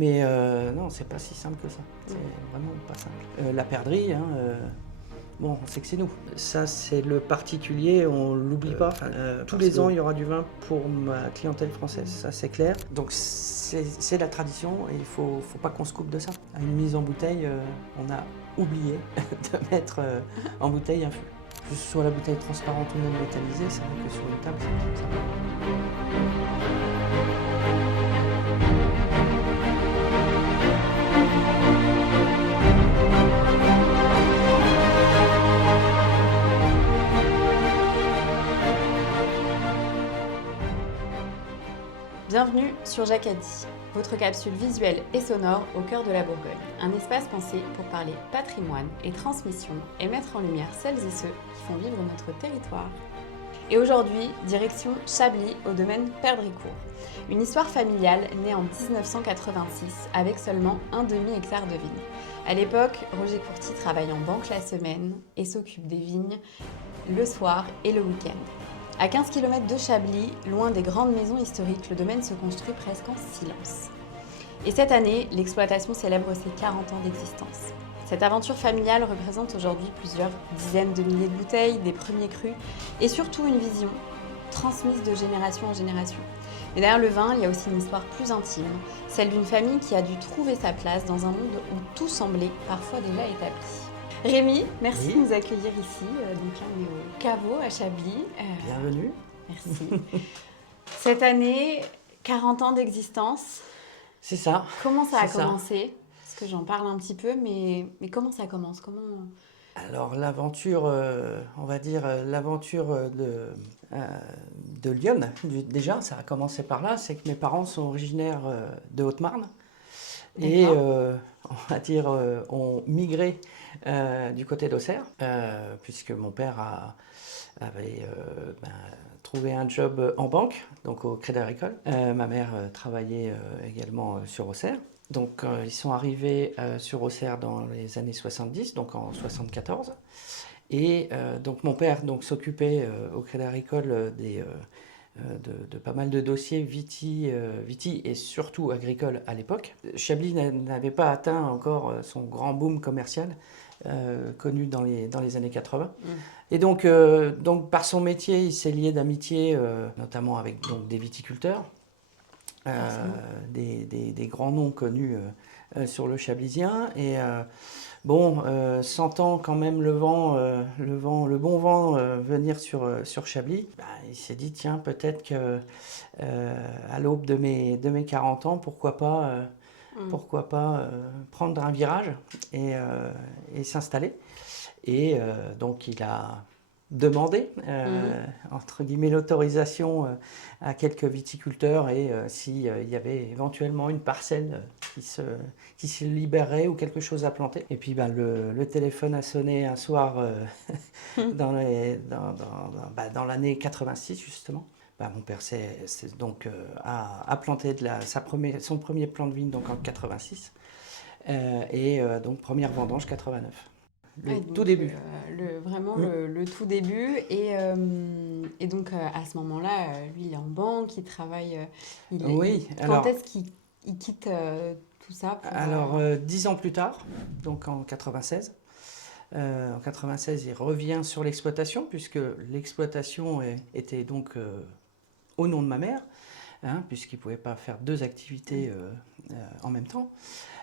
Mais non, c'est pas si simple que ça. C'est vraiment pas simple. La perdrix, bon, on sait que c'est nous. Ça, c'est le particulier, on l'oublie pas. Tous les ans, il y aura du vin pour ma clientèle française, ça c'est clair. Donc c'est la tradition et il faut pas qu'on se coupe de ça. À une mise en bouteille, on a oublié de mettre en bouteille un fût. Que ce soit la bouteille transparente ou non métallisée, c'est vrai que sur une table, c'est comme ça. Bienvenue sur Jacadi, votre capsule visuelle et sonore au cœur de la Bourgogne. Un espace pensé pour parler patrimoine et transmission et mettre en lumière celles et ceux qui font vivre notre territoire. Et aujourd'hui, direction Chablis au domaine Perdricourt. Une histoire familiale née en 1986 avec seulement un demi-hectare de vignes. À l'époque, Roger Courty travaille en banque la semaine et s'occupe des vignes le soir et le week-end. À 15 km de Chablis, loin des grandes maisons historiques, le domaine se construit presque en silence. Et cette année, l'exploitation célèbre ses 40 ans d'existence. Cette aventure familiale représente aujourd'hui plusieurs dizaines de milliers de bouteilles, des premiers crus et surtout une vision transmise de génération en génération. Mais derrière le vin, il y a aussi une histoire plus intime, celle d'une famille qui a dû trouver sa place dans un monde où tout semblait parfois déjà établi. Rémi, merci de nous accueillir ici. Donc là, on est au caveau à Chablis. Bienvenue. Merci. Cette année, 40 ans d'existence. C'est ça. Comment ça a commencé ? Parce que j'en parle un petit peu, mais comment ça commence ? Alors l'aventure, on va dire l'aventure de Lyon, déjà, ça a commencé par là, c'est que mes parents sont originaires de Haute-Marne et on va dire ont migré du côté d'Auxerre, puisque mon père avait trouvé un job en banque, donc au Crédit Agricole. Ma mère travaillait également sur Auxerre. Donc ils sont arrivés sur Auxerre dans les années 70, donc en 74. Et donc mon père s'occupait au Crédit Agricole de pas mal de dossiers viti et surtout agricoles à l'époque. Chablis n'avait pas atteint encore son grand boom commercial connu dans les années 80. Et donc par son métier, il s'est lié d'amitié, notamment avec des viticulteurs. Des grands noms connus sur le chablisien et sentant quand même le bon vent venir sur Chablis, il s'est dit tiens peut-être que à l'aube de mes 40 ans pourquoi pas prendre un virage et s'installer et donc il a demandé entre guillemets l'autorisation à quelques viticulteurs et s'il y avait éventuellement une parcelle qui se libérerait ou quelque chose à planter. Et puis le téléphone a sonné un soir dans l'année 86 justement. Mon père a planté son premier plant de vigne donc en 86 et donc première vendange 89. Tout début. Le tout début. Et donc, à ce moment-là, lui, il est en banque, il travaille. Quand est-ce qu'il quitte tout ça Alors, 10 ans plus tard, donc en 96. En 96, il revient sur l'exploitation, puisque l'exploitation était donc au nom de ma mère, puisqu'il ne pouvait pas faire deux activités en même temps.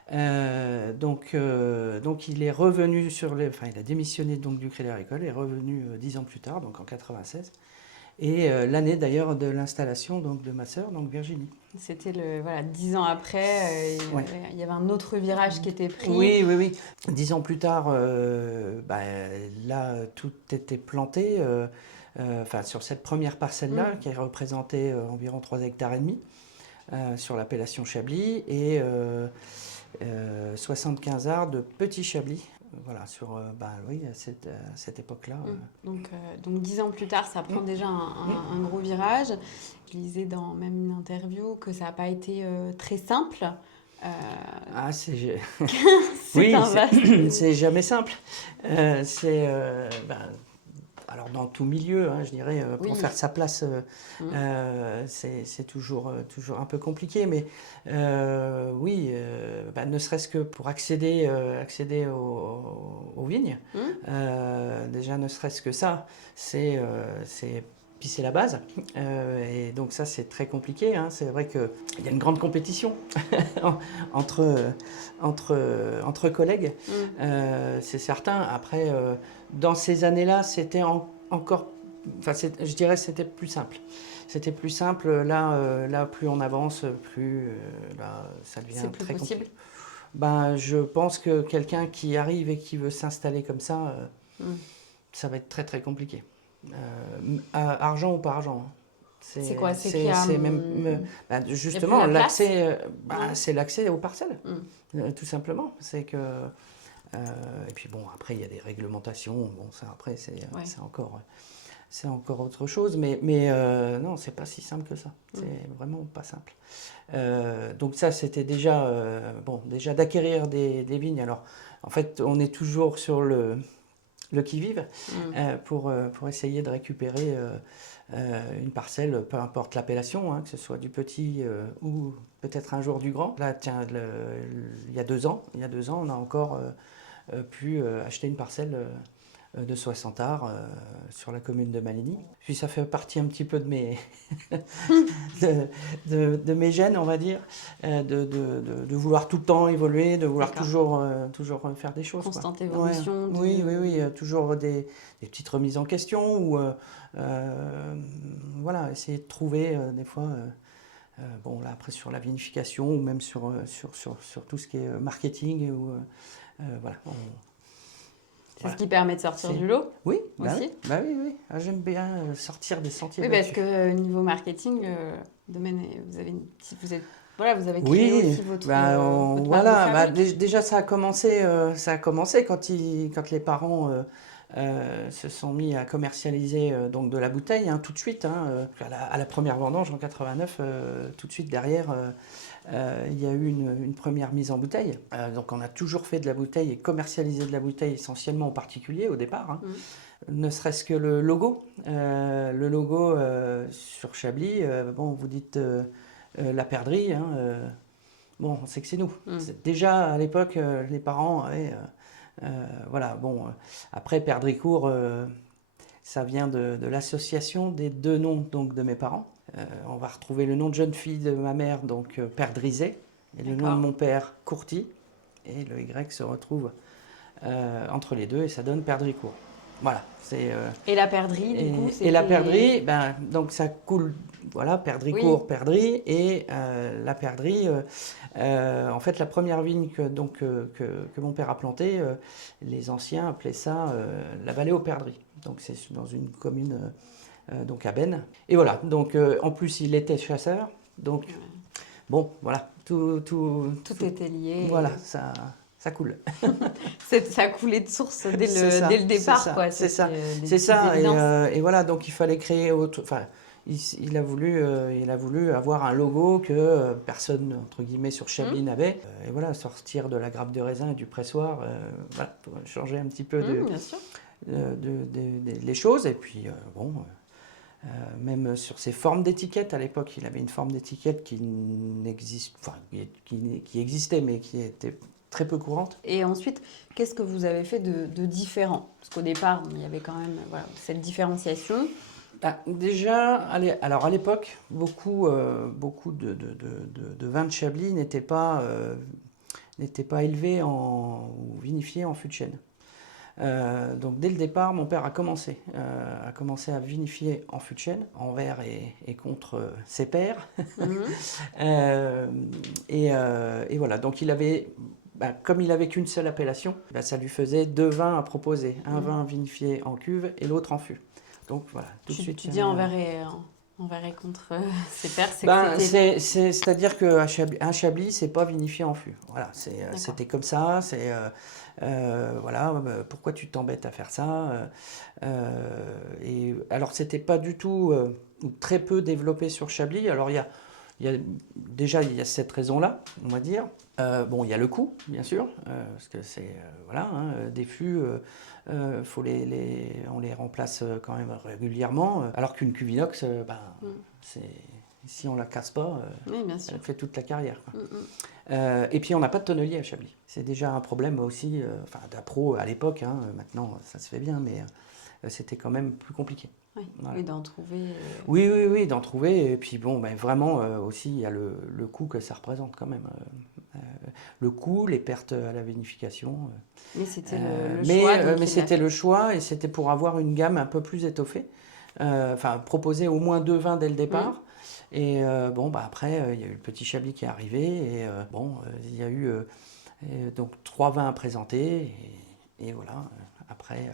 Donc il est revenu il a démissionné donc du Crédit Agricole et est revenu 10 ans plus tard, donc en 96. Et l'année d'ailleurs de l'installation donc de ma sœur, donc Virginie. C'était 10 ans après, il y avait un autre virage qui était pris. Oui. 10 ans plus tard, là tout était planté. Sur cette première parcelle-là, qui représentait environ 3,5 hectares sur l'appellation Chablis et 75 arts de Petit Chablis. Voilà, à cette époque-là. Donc 10 ans plus tard, ça prend déjà un gros virage. Je lisais dans même une interview que ça n'a pas été très simple. C'est jamais simple. Alors dans tout milieu, je dirais, pour faire sa place, c'est toujours un peu compliqué. Mais ne serait-ce que pour accéder aux vignes. Déjà, ne serait-ce que ça, puis c'est la base. Et donc ça, c'est très compliqué. Hein. C'est vrai qu'il y a une grande compétition entre collègues. C'est certain. Après, dans ces années-là, c'était encore... Enfin, je dirais que c'était plus simple. C'était plus simple. Là, plus on avance, plus là, ça devient c'est plus très possible. compliqué. Ben, je pense que quelqu'un qui arrive et qui veut s'installer comme ça, ça va être très très compliqué. Argent ou pas argent. Hein. C'est quoi? C'est qu'il y a justement, il y a plus la place. l'accès, Ouais. c'est l'accès aux parcelles, tout simplement. C'est que, et puis bon, après, il y a des réglementations. Bon, ça, après, c'est encore autre chose. Mais non, c'est pas si simple que ça. C'est vraiment pas simple. Donc ça, c'était déjà, déjà d'acquérir des vignes. Alors, en fait, on est toujours sur le qui-vive pour essayer de récupérer une parcelle, peu importe l'appellation, hein, que ce soit du petit ou peut-être un jour du grand. Là, tiens, il y a 2 ans, on a encore pu acheter une parcelle de 60 arts sur la commune de Maligny. Puis ça fait partie un petit peu de mes, de mes gènes, on va dire, de vouloir tout le temps évoluer, de vouloir toujours faire des choses. Constante quoi. évolution. Ouais. Oui, toujours des petites remises en question ou voilà, essayer de trouver des fois... bon, là, après, sur la vinification ou même sur tout ce qui est marketing. Voilà. C'est ce qui permet de sortir du lot. Oui, aussi. Oui. Ah, j'aime bien sortir des sentiers. Oui, parce que niveau marketing, vous avez créé aussi votre marque de fabrique. Déjà ça a commencé quand les parents se sont mis à commercialiser donc de la bouteille tout de suite. À la première vendange en 89, tout de suite derrière, il y a eu une première mise en bouteille. Donc on a toujours fait de la bouteille et commercialisé de la bouteille essentiellement aux particuliers au départ. Ne serait-ce que le logo. Sur Chablis, vous dites la perdrix. On sait que c'est nous. Déjà à l'époque, les parents avaient... après Perdricourt, ça vient de l'association des 2 noms donc, de mes parents. On va retrouver le nom de jeune fille de ma mère, donc Perdrizet, et le nom de mon père, Courty, et le Y se retrouve entre les deux et ça donne Perdricourt. Voilà, c'est... Et la perdrix, du coup, c'était... Et la perdrix, donc ça coule, voilà, Perdricourt, Oui. perdrix, et la perdrix, en fait, la première vigne que mon père a plantée, les anciens appelaient ça la vallée aux perdrix. Donc c'est dans une commune... donc à Bennes. Et voilà, donc en plus il était chasseur, donc bon, voilà, tout était lié. Voilà, ça coule. Ça coulait de source dès le départ, quoi. C'est ça. Et voilà, donc il fallait créer autre. Enfin, il a voulu avoir un logo que personne entre guillemets sur Chablis n'avait. Et voilà, sortir de la grappe de raisin et du pressoir, voilà, pour changer un petit peu les choses. Et puis même sur ses formes d'étiquettes, à l'époque, il avait une forme d'étiquette qui existait, mais qui était très peu courante. Et ensuite, qu'est-ce que vous avez fait de différent? Parce qu'au départ, il y avait quand même cette différenciation. Déjà, alors à l'époque, beaucoup de vins de Chablis n'étaient pas élevés ou vinifiés en fût de chêne. Donc dès le départ, mon père a commencé à vinifier en fût de chêne, en verre et contre ses pairs. Et voilà, donc il avait, comme il n'avait qu'une seule appellation, ça lui faisait 2 vins à proposer, un vin vinifié en cuve et l'autre en fût. Donc voilà, tout de suite. Tu dis en verre et contre ses pairs, c'est-à-dire qu'un Chablis, c'est pas vinifié en fût. Voilà, c'était comme ça. Voilà, pourquoi tu t'embêtes à faire ça et alors, c'était pas du tout ou très peu développé sur Chablis. Alors, il y a cette raison-là, on va dire. Il y a le coût, bien sûr, parce que c'est des fûts, on les remplace quand même régulièrement, alors qu'une cuve inox, Si on ne la casse pas, Oui, bien sûr. elle fait toute la carrière, quoi. Et puis on n'a pas de tonnelier à Chablis. C'est déjà un problème aussi, d'appro à l'époque, hein, maintenant ça se fait bien, mais c'était quand même plus compliqué. Oui, Voilà. et d'en trouver. Oui, d'en trouver. Et puis bon, vraiment aussi, il y a le coût que ça représente quand même. Le coût, les pertes à la vinification. Mais c'était le mais choix. Donc mais il l'a c'était fait. le choix et c'était pour avoir une gamme un peu plus étoffée. Proposer au moins 2 vins dès le départ. Et après, il y a eu le petit Chablis qui est arrivé. Et il y a eu donc 3 vins à présenter. Et voilà, après.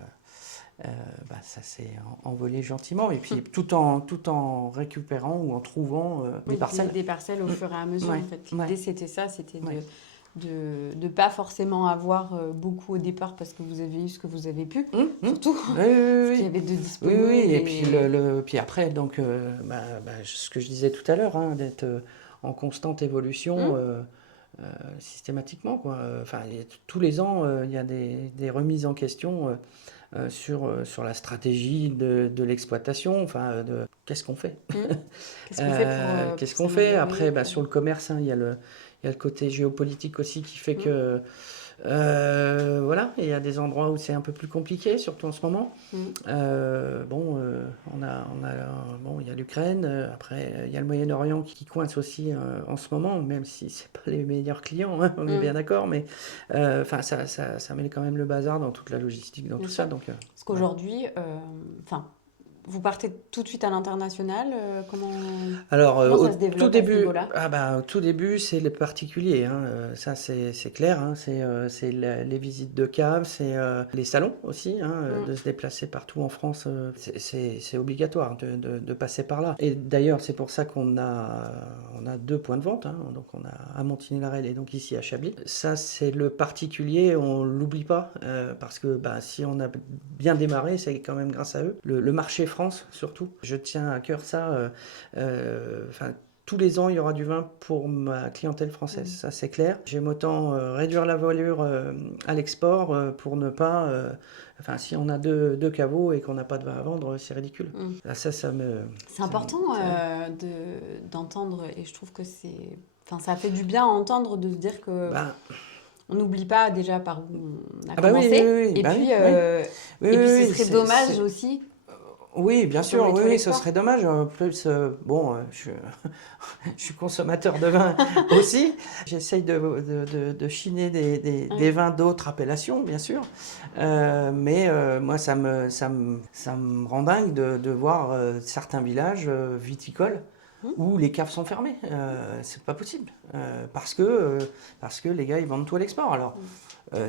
Ça s'est envolé gentiment et puis tout en récupérant ou en trouvant des parcelles. Des parcelles au fur et à mesure, Ouais, en fait. ouais. L'idée, c'était ça, c'était Ouais. de pas forcément avoir beaucoup au départ parce que vous avez eu ce que vous avez pu, surtout Oui, ce qu'il y oui. avait de disponible. Oui, et puis, puis après, donc, ce que je disais tout à l'heure, hein, d'être en constante évolution systématiquement, quoi. Tous les ans, il y a des remises en question sur la stratégie de l'exploitation, qu'est-ce qu'on fait? Qu'est-ce qu'on fait pour Qu'est-ce pour qu'on fait? s'améliorer, Après, sur le commerce, hein, il y a le côté géopolitique aussi qui fait que il y a des endroits où c'est un peu plus compliqué, surtout en ce moment. Il y a l'Ukraine, après il y a le Moyen-Orient qui coince aussi en ce moment, même si c'est pas les meilleurs clients, hein, on est bien d'accord, mais ça met quand même le bazar dans toute la logistique, dans Bien tout sûr. ça. Donc, Parce qu'aujourd'hui, vous partez tout de suite à l'international. Comment Alors, ça se développe à ce niveau-là? au tout début, c'est les particuliers, hein, ça c'est clair, hein, c'est les visites de cave, c'est les salons aussi, hein, de se déplacer partout en France, c'est obligatoire de passer par là. Et d'ailleurs, c'est pour ça qu'on a 2 points de vente, hein, donc on a à Montigny-la-Relle et donc ici à Chablis. Ça, c'est le particulier, on l'oublie pas, parce que si on a bien démarré, c'est quand même grâce à eux. Le marché France, surtout, je tiens à cœur ça. Tous les ans, il y aura du vin pour ma clientèle française, ça c'est clair. J'aime autant réduire la voilure à l'export pour ne pas... si on a deux caveaux et qu'on n'a pas de vin à vendre, c'est ridicule. Là, ça me... C'est important d'entendre, et je trouve que ça fait du bien à entendre de se dire que on n'oublie pas déjà par où on a commencé. Et puis ce serait dommage aussi. Oui, bien sûr, tout ce l'export. serait dommage. En plus, je suis consommateur de vin aussi. J'essaye de chiner des vins d'autres appellations, bien sûr. Mais moi, ça me rend dingue de voir certains villages viticoles où les caves sont fermées. C'est pas possible. Parce que les gars, ils vendent tout à l'export. Alors,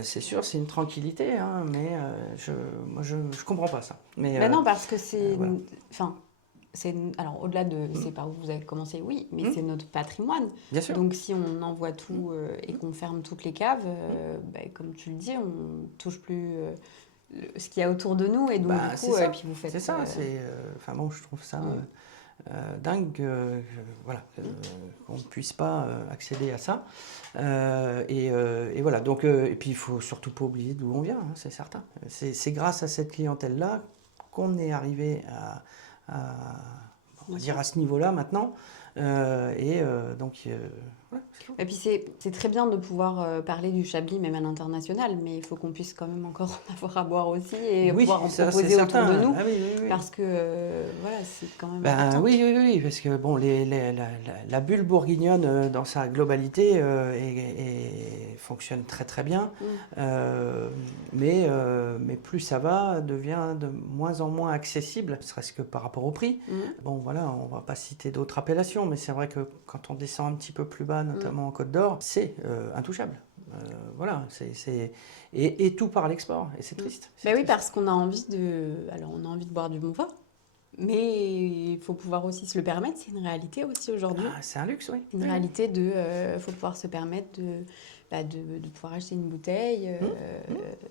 c'est sûr, c'est une tranquillité, hein, mais moi, je comprends pas ça. Mais, Non, parce que c'est... voilà. Alors, au-delà de c'est par où vous avez commencé, oui, mais c'est notre patrimoine. Bien sûr. Donc, si on envoie tout et qu'on ferme toutes les caves, comme tu le dis, on touche plus ce qu'il y a autour de nous. Et donc, du coup, ça. Puis vous faites... C'est ça. Je trouve ça dingue qu'on ne puisse pas accéder à ça. Et voilà. Donc, et puis, il faut surtout pas oublier d'où on vient, hein, c'est certain. C'est grâce à cette clientèle-là qu'on est arrivé on va dire à ce niveau-là maintenant. Et puis c'est très bien de pouvoir parler du Chablis même à l'international, mais il faut qu'on puisse quand même encore en avoir à boire aussi et pouvoir en proposer autour de nous. Oui. Parce que c'est quand même important. Oui, parce que la bulle bourguignonne dans sa globalité fonctionne très très bien, mais plus ça va, devient de moins en moins accessible, ne serait-ce que par rapport au prix. On va pas citer d'autres appellations, mais c'est vrai que quand on descend un petit peu plus bas, notamment en Côte d'Or, c'est intouchable. Et tout par l'export, et c'est triste. Oui, parce qu'on a envie de boire du bon vin, mais il faut pouvoir aussi se le permettre. C'est une réalité aussi aujourd'hui. C'est un luxe, oui. Une réalité faut pouvoir se permettre de pouvoir acheter une bouteille,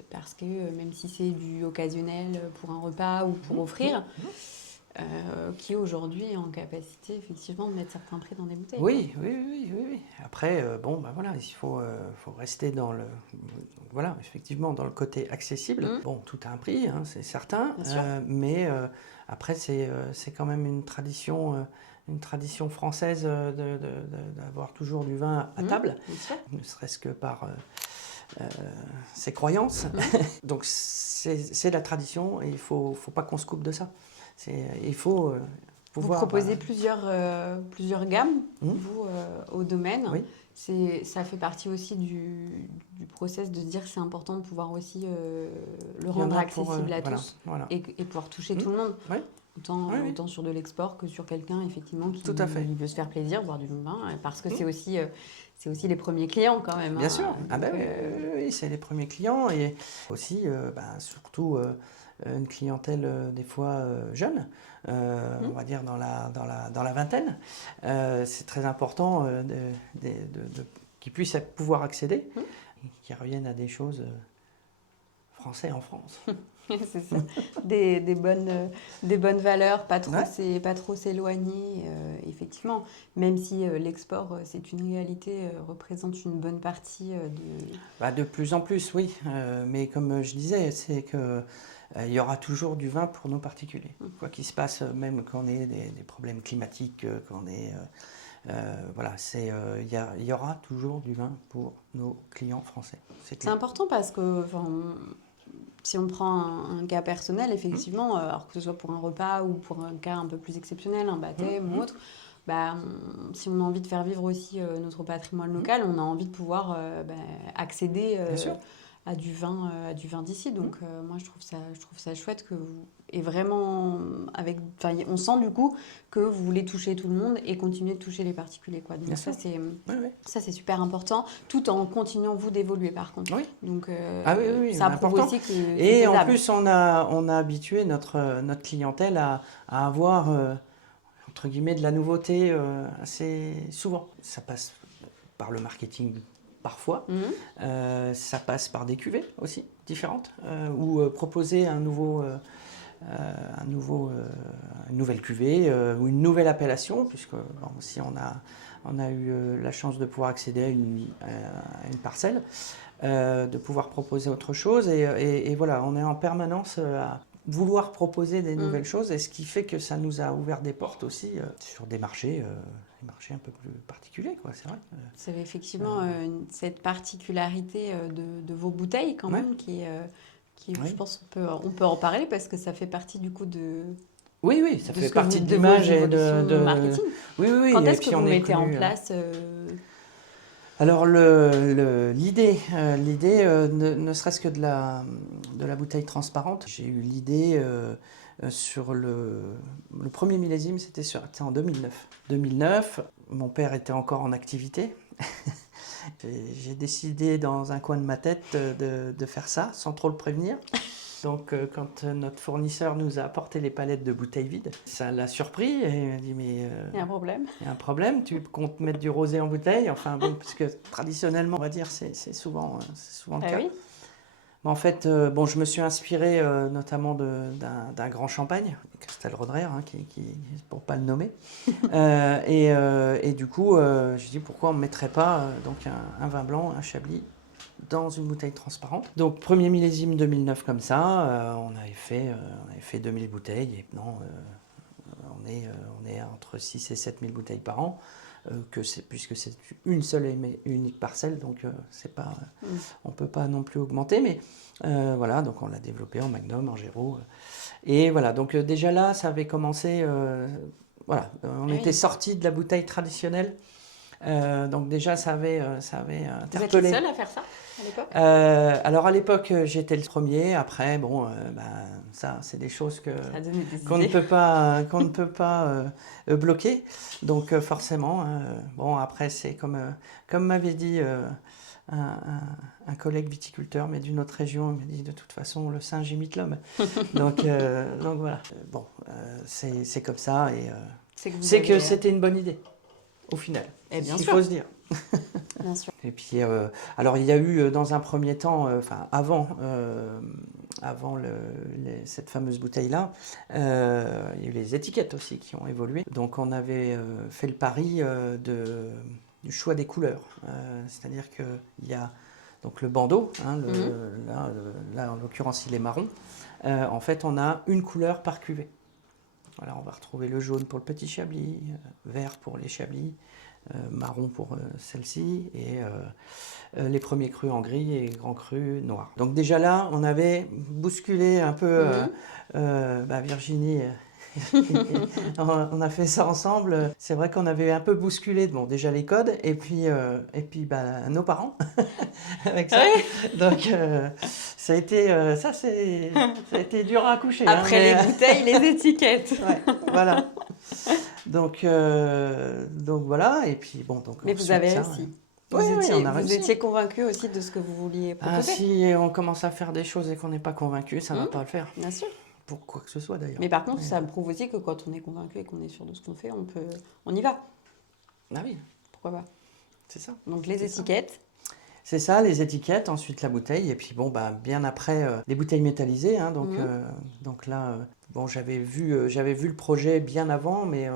parce que même si c'est du occasionnel pour un repas ou pour offrir, qui aujourd'hui est en capacité effectivement de mettre certains prix dans des bouteilles. Oui. Après, il faut rester effectivement dans le côté accessible. Tout a un prix, hein, c'est certain, mais après c'est quand même une tradition une tradition française d'avoir toujours du vin à table, bien sûr. ne serait-ce que par ses croyances. Donc c'est la tradition et il faut pas qu'on se coupe de ça. Il faut Vous pouvoir... proposez plusieurs gammes, vous, au domaine. Oui. Ça fait partie aussi du process de se dire que c'est important de pouvoir aussi le Il y en rendre a pour, accessible à voilà, tous voilà. et pouvoir toucher tout le monde. Oui. Autant sur de l'export que sur quelqu'un effectivement qui Tout à fait. veut se faire plaisir, boire du vin, parce que c'est aussi les premiers clients quand même. Bien hein. sûr, Donc, oui, c'est les premiers clients et aussi surtout une clientèle des fois jeune, on va dire dans la vingtaine. C'est très important qu'ils puissent pouvoir accéder, qu'ils reviennent à des choses français en France. c'est ça. Des bonnes valeurs, pas trop s'éloigner. Effectivement, même si l'export, c'est une réalité, représente une bonne partie De plus en plus, oui. Mais comme je disais, c'est que il y aura toujours du vin pour nos particuliers. Quoi qu'il se passe, même quand on ait des problèmes climatiques, quand on est... il y aura toujours du vin pour nos clients français. C'est important parce que... Si on prend un cas personnel, effectivement, alors que ce soit pour un repas ou pour un cas un peu plus exceptionnel, un baptême ou autre, si on a envie de faire vivre aussi notre patrimoine local, on a envie de pouvoir accéder à du vin d'ici. Donc moi, je trouve ça chouette que vous... Et vraiment, on sent du coup que vous voulez toucher tout le monde et continuer de toucher les particuliers, quoi. Donc ça, c'est super important, tout en continuant, vous, d'évoluer, par contre. Oui. Donc ça prouve important. aussi que Et c'est en faisable. plus, on a habitué notre clientèle à avoir, entre guillemets, de la nouveauté assez souvent. Ça passe par le marketing parfois, ça passe par des cuvées aussi différentes, ou proposer une nouvelle cuvée ou une nouvelle appellation, puisque si on a eu la chance de pouvoir accéder à une parcelle, de pouvoir proposer autre chose. Et voilà, on est en permanence à vouloir proposer des nouvelles choses, et ce qui fait que ça nous a ouvert des portes aussi sur des marchés un peu plus particuliers, quoi, c'est vrai. C'est effectivement cette particularité de vos bouteilles quand même qui je pense on peut en parler parce que ça fait partie du coup de... Oui, ça fait partie de l'image et de marketing. Oui. Quand Et est-ce puis que vous on est mettez en connu, place Alors l'idée, ne serait-ce que de la bouteille transparente, j'ai eu l'idée sur le premier millésime, c'était en 2009. 2009, mon père était encore en activité. J'ai décidé dans un coin de ma tête de faire ça sans trop le prévenir. Donc quand notre fournisseur nous a apporté les palettes de bouteilles vides, ça l'a surpris et il m'a dit mais... Il y a un problème. Il y a un problème, tu comptes mettre du rosé en bouteille, enfin bon, puisque traditionnellement on va dire c'est souvent le cas. Oui. Mais en fait, je me suis inspiré notamment d'un grand champagne, Castel Roderer, pour pas le nommer. Et du coup, je dit pourquoi on ne mettrait pas donc un vin blanc, un chablis dans une bouteille transparente. Donc premier millésime 2009 comme ça, on avait fait 2000 bouteilles et maintenant on est entre 6 et 7 000 bouteilles par an, puisque c'est une seule et unique parcelle, donc on ne peut pas non plus augmenter, mais voilà, donc on l'a développé en Magnum, en Géraud. Et voilà, donc déjà là, ça avait commencé, on était sorti de la bouteille traditionnelle. Donc déjà, ça avait interpellé. Vous êtes le seul à faire ça à l'époque Alors à l'époque, j'étais le premier. Après, ça, c'est des choses qu'on ne peut pas bloquer. Donc forcément, après, c'est comme m'avait dit un collègue viticulteur, mais d'une autre région, il m'a dit de toute façon, le singe imite l'homme. donc voilà. C'est comme ça et que c'était une bonne idée. Au final, c'est ce qu'il faut se dire. Bien sûr. Et puis, alors il y a eu dans un premier temps, avant cette fameuse bouteille-là, il y a eu les étiquettes aussi qui ont évolué. Donc on avait fait le pari du choix des couleurs. C'est-à-dire qu'il y a donc le bandeau, là en l'occurrence il est marron. En fait on a une couleur par cuvée. Voilà, on va retrouver le jaune pour le petit chablis, vert pour les chablis, marron pour celle-ci, et les premiers crus en gris et grands crus noirs. Donc déjà là, on avait bousculé un peu Virginie. On a fait ça ensemble. C'est vrai qu'on avait un peu bousculé, bon, déjà les codes et puis nos parents avec ça. Ouais. Donc ça a été dur à accoucher. Après les bouteilles, les étiquettes. Ouais, voilà. Donc voilà, et puis bon, donc. Mais vous avez réussi. Vous étiez convaincu aussi de ce que vous vouliez proposer. Ah, si on commence à faire des choses et qu'on n'est pas convaincu, ça ne va pas le faire. Bien sûr. Pour quoi que ce soit d'ailleurs. Mais par contre, ça me prouve aussi que quand on est convaincu et qu'on est sûr de ce qu'on fait, on y va. Ah oui. Pourquoi pas? C'est ça. Donc les étiquettes. C'est ça, les étiquettes, ensuite la bouteille, et puis bon, bien après, les bouteilles métallisées. Hein, donc là, j'avais vu le projet bien avant, mais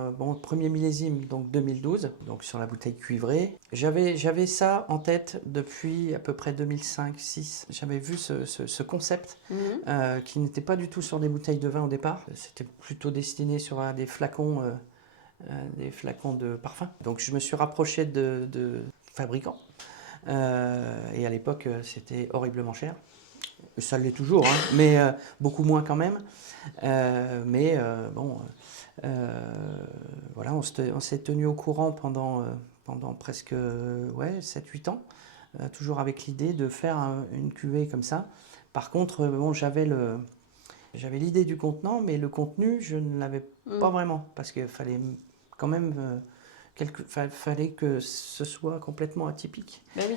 premier millésime, donc 2012, donc sur la bouteille cuivrée. J'avais ça en tête depuis à peu près 2005-6. J'avais vu ce concept qui n'était pas du tout sur des bouteilles de vin au départ. C'était plutôt destiné sur des flacons de parfum. Donc je me suis rapproché de fabricants. Et à l'époque, c'était horriblement cher. Ça l'est toujours, hein, mais beaucoup moins quand même. Voilà, on s'est tenu au courant pendant presque 7-8 ans, toujours avec l'idée de faire une cuvée comme ça. Par contre, j'avais l'idée du contenant, mais le contenu, je ne l'avais pas vraiment, parce qu'il fallait quand même... fallait que ce soit complètement atypique, ben oui.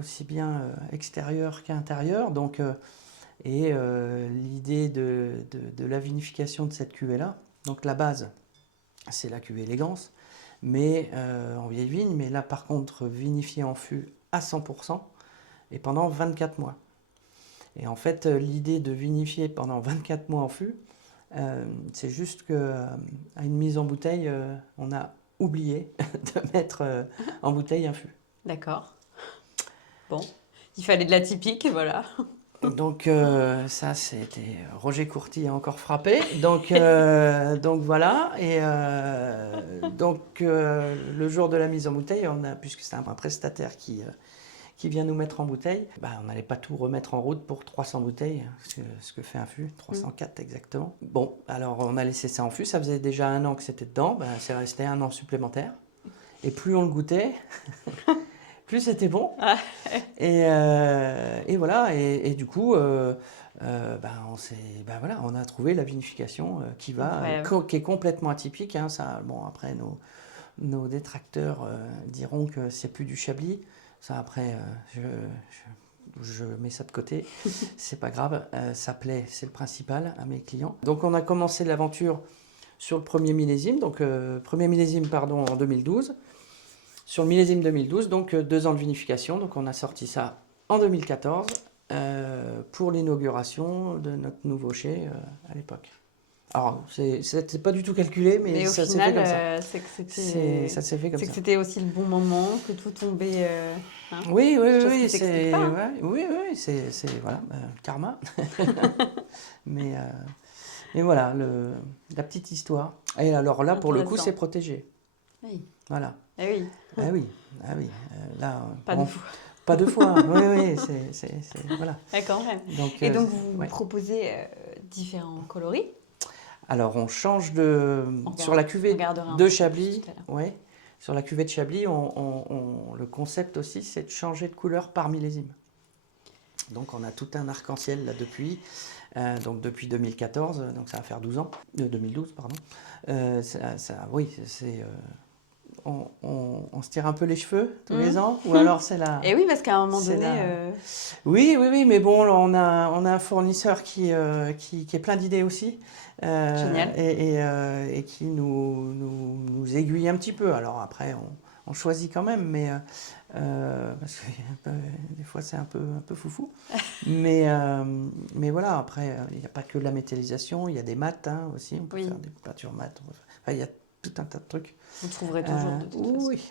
aussi bien extérieur qu'intérieur. Donc, l'idée de la vinification de cette cuvée-là, donc la base, c'est la cuvée élégance, mais en vieille vigne, mais là par contre vinifiée en fût à 100% et pendant 24 mois. Et en fait, l'idée de vinifier pendant 24 mois en fût, c'est juste qu'à une mise en bouteille, on a oublié de mettre en bouteille un fût. D'accord. Bon, il fallait de l'atypique, voilà. Donc ça, c'était Roger Courty a encore frappé. Donc voilà. Et le jour de la mise en bouteille, puisque c'est un prestataire qui vient nous mettre en bouteille, on n'allait pas tout remettre en route pour 300 bouteilles, ce que fait un fût, 304 exactement. Bon, alors on a laissé ça en fût, ça faisait déjà 1 an que c'était dedans, c'est resté 1 an supplémentaire. Et plus on le goûtait, plus c'était bon. Et voilà, et du coup, on a trouvé la vinification qui est complètement atypique. Hein, ça, après, nos détracteurs diront que c'est plus du Chablis. Ça, après, je mets ça de côté. C'est pas grave. Ça plaît, c'est le principal à mes clients. Donc, on a commencé l'aventure sur le premier millésime. Donc, en 2012. Sur le millésime 2012, donc 2 ans de vinification. Donc, on a sorti ça en 2014 pour l'inauguration de notre nouveau chai à l'époque. Alors, c'était pas du tout calculé, mais ça s'est fait comme ça. Ça s'est fait comme ça. C'est que c'était aussi le bon moment, que tout tombait. Oui, c'est voilà, karma. mais voilà, la petite histoire. Et alors là, pour le coup, c'est protégé. Oui. Voilà. Eh oui. Ah oui. Là, pas de fois. Pas 2 fois. Oui, c'est voilà. Quand même. Donc vous proposez différents coloris. Alors, on change sur la cuvée de Chablis. Ouais, sur la cuvée de Chablis, le concept aussi, c'est de changer de couleur par millésime. Donc, on a tout un arc-en-ciel là depuis. Donc, depuis 2014, donc ça va faire 12 ans. 2012, pardon. On se tire un peu les cheveux tous les ans, ou alors c'est la... Et oui, parce qu'à un moment donné... Oui, mais bon, on a un fournisseur qui est plein d'idées aussi. Génial. Et qui nous aiguille un petit peu. Alors après, on choisit quand même, mais parce que des fois c'est un peu foufou. mais voilà, après, il n'y a pas que la métallisation, il y a des mats aussi, on peut faire des peintures mates. Enfin, il y a tout un tas de trucs. Vous trouverez toujours de toute façon. Oui.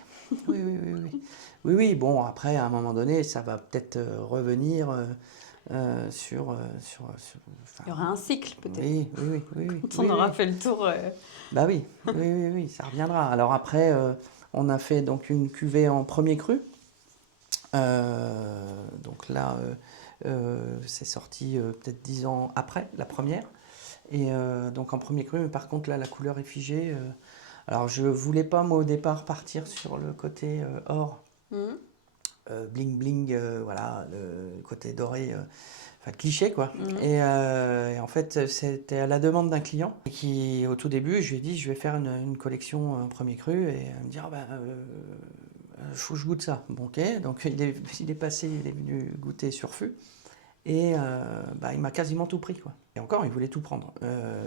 Oui, bon, après, à un moment donné, ça va peut-être revenir enfin, Il y aura un cycle peut-être. oui, oui, oui, oui, oui, Quand on oui, aura oui. fait le tour. Bah oui, oui, oui, oui, ça reviendra. Alors après, on a fait donc une cuvée en premier cru. Donc là, c'est sorti peut-être 10 ans après la première. Et donc en premier cru, mais par contre là, la couleur est figée. Alors je voulais pas moi au départ partir sur le côté or, Mhm. bling bling, voilà, le côté doré, enfin cliché quoi. Mhm. Et en fait, c'était à la demande d'un client qui, au tout début, je lui ai dit, je vais faire une collection en premier cru, et elle me dit, ah ben, faut que je goûte ça. Bon, ok, donc il est passé, il est venu goûter sur fût. Et bah, il m'a quasiment tout pris, quoi. Et encore, il voulait tout prendre.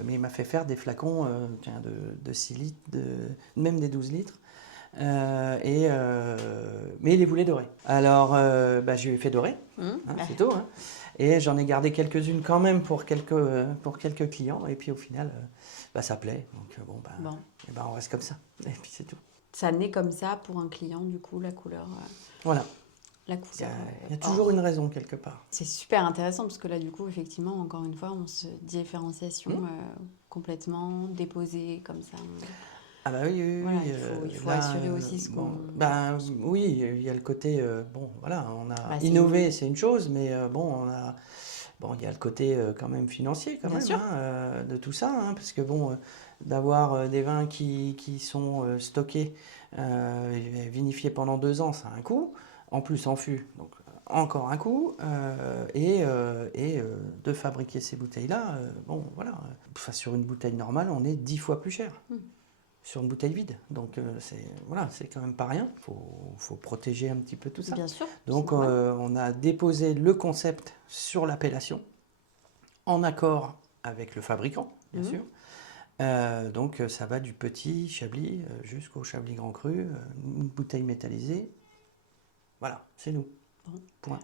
Mais il m'a fait faire des flacons tiens, de 6 litres, même des 12 litres. Mais il les voulait dorés. Alors, bah, je lui ai fait dorer, Mhm. hein, c'est tout. Hein. Et j'en ai gardé quelques-unes quand même pour quelques clients. Et puis au final, bah, ça plaît. Donc bon, bah, Bon. et bah, on reste comme ça. Et puis c'est tout. Ça naît comme ça pour un client, du coup, la couleur. Voilà. La Il y couleur. a toujours or. une raison quelque part. C'est super intéressant parce que là, du coup, effectivement, encore une fois, on se différenciation complètement déposée comme ça. Ah bah oui, oui, Voilà, oui, il faut là, assurer aussi ce bon, qu'on. ben oui, il y a le côté, bon, voilà, on a Bah, c'est innové, c'est une chose, mais bon, il y a le côté quand même financier, quand Bien même, sûr. hein, de tout ça, hein, parce que bon, d'avoir des vins qui sont stockés, et vinifiés pendant 2 ans, ça a un coût, en plus en fût, donc encore un coût, et de fabriquer ces bouteilles-là, bon, voilà, enfin, sur une bouteille normale, on est 10 fois plus cher sur une bouteille vide. Donc c'est quand même pas rien. Faut protéger un petit peu tout ça. Bien sûr. Donc c'est normal. on a déposé le concept sur l'appellation en accord avec le fabricant, bien sûr. Donc ça va du petit Chablis jusqu'au Chablis Grand Cru, une bouteille métallisée. Voilà, c'est nous. Bon. Point.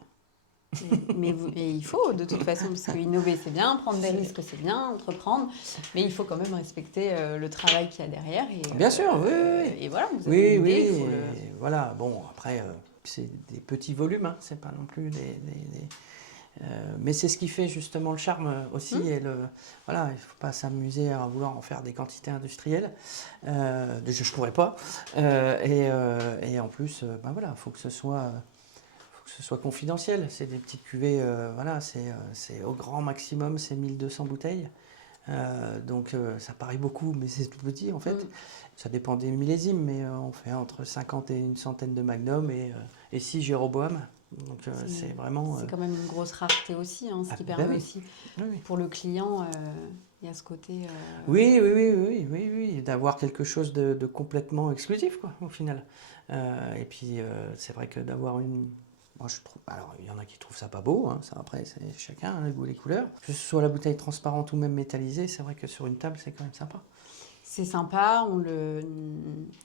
Et il faut de toute façon, parce que innover c'est bien, prendre des risques c'est bien, entreprendre, mais il faut quand même respecter le travail qu'il y a derrière. Bien sûr, oui, oui. Et voilà, vous Oui, avez une idée, oui, il faut le. et voilà. Bon, après, c'est des petits volumes, hein, c'est pas non plus mais c'est ce qui fait justement le charme aussi. Et voilà, il ne faut pas s'amuser à vouloir en faire des quantités industrielles. Déjà, je ne pourrais pas. Et en plus, ben voilà, faut que ce soit confidentiel. C'est des petites cuvées, voilà, c'est au grand maximum, c'est 1200 bouteilles. Donc ça paraît beaucoup, mais c'est tout petit en fait. Ça dépend des millésimes, mais on fait entre 50 et une centaine de Magnum et 6 Jéroboam. Donc c'est vraiment... C'est quand même une grosse rareté aussi, hein, ce qui bah permet oui. aussi Oui. pour le client, il y a ce côté. Oui, oui, oui, oui, oui, oui, d'avoir quelque chose de complètement exclusif, quoi, au final. Et puis, c'est vrai que d'avoir une... Moi, je trouve... Alors, il y en a qui trouvent ça pas beau, hein, ça, après, c'est chacun, hein, le goût, les couleurs. Que ce soit la bouteille transparente ou même métallisée, c'est vrai que sur une table, c'est quand même sympa. C'est sympa, on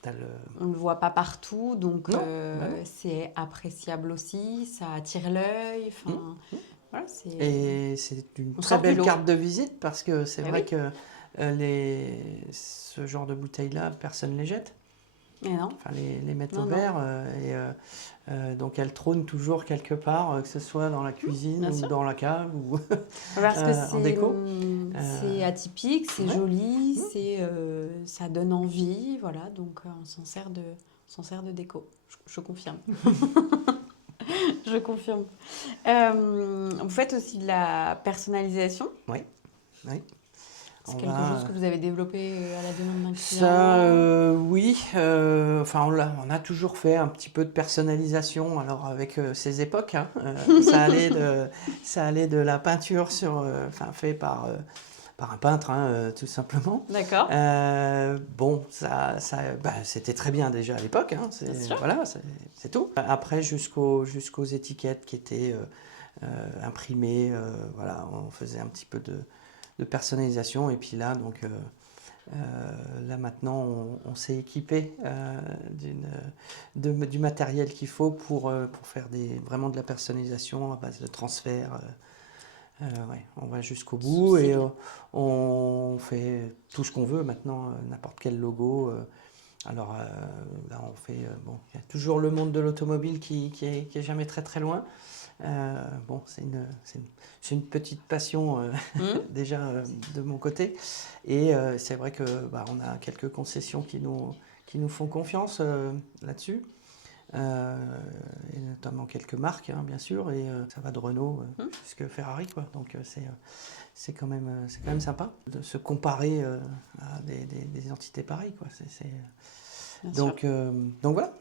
T'as le voit pas partout, donc Non, bah non. c'est appréciable aussi, ça attire l'œil. Enfin, voilà, c'est. Et c'est une On très sort du belle lot. carte de visite parce que c'est Eh vrai oui. que ce genre de bouteilles-là, personne ne les jette. Mais non. Enfin, les mettre Non, au non. verre. Donc elles trônent toujours quelque part, que ce soit dans la cuisine Bien ou sûr. dans la cave ou Parce que en déco. c'est atypique, c'est Ouais. joli, ça donne envie, voilà, donc on s'en sert de déco. Je confirme. Je confirme. Vous faites aussi de la personnalisation. Oui, oui. C'est On quelque va- chose que vous avez développé à la demande d'un client. Ça, oui. Enfin, on a toujours fait un petit peu de personnalisation. Alors avec ces époques, hein, ça allait de la peinture fait par un peintre, hein, tout simplement. D'accord. Bon, c'était très bien déjà à l'époque, hein, Bien sûr. voilà, c'est tout. Après, jusqu'aux étiquettes qui étaient imprimées, voilà, on faisait un petit peu de personnalisation. Et puis là, donc, là maintenant, on s'est équipé du matériel qu'il faut pour faire vraiment de la personnalisation à base de transfert. Ouais, on va jusqu'au bout et on fait tout ce qu'on veut maintenant, n'importe quel logo. Alors là, on fait. Bon, il y a toujours le monde de l'automobile qui est jamais très très loin. Bon, c'est une petite passion déjà de mon côté. Et c'est vrai que on a quelques concessions qui nous font confiance là-dessus. Et notamment quelques marques, hein, bien sûr, et ça va de Renault jusqu'à Ferrari, quoi. Donc c'est quand même sympa de se comparer à des entités pareilles, quoi. Donc voilà.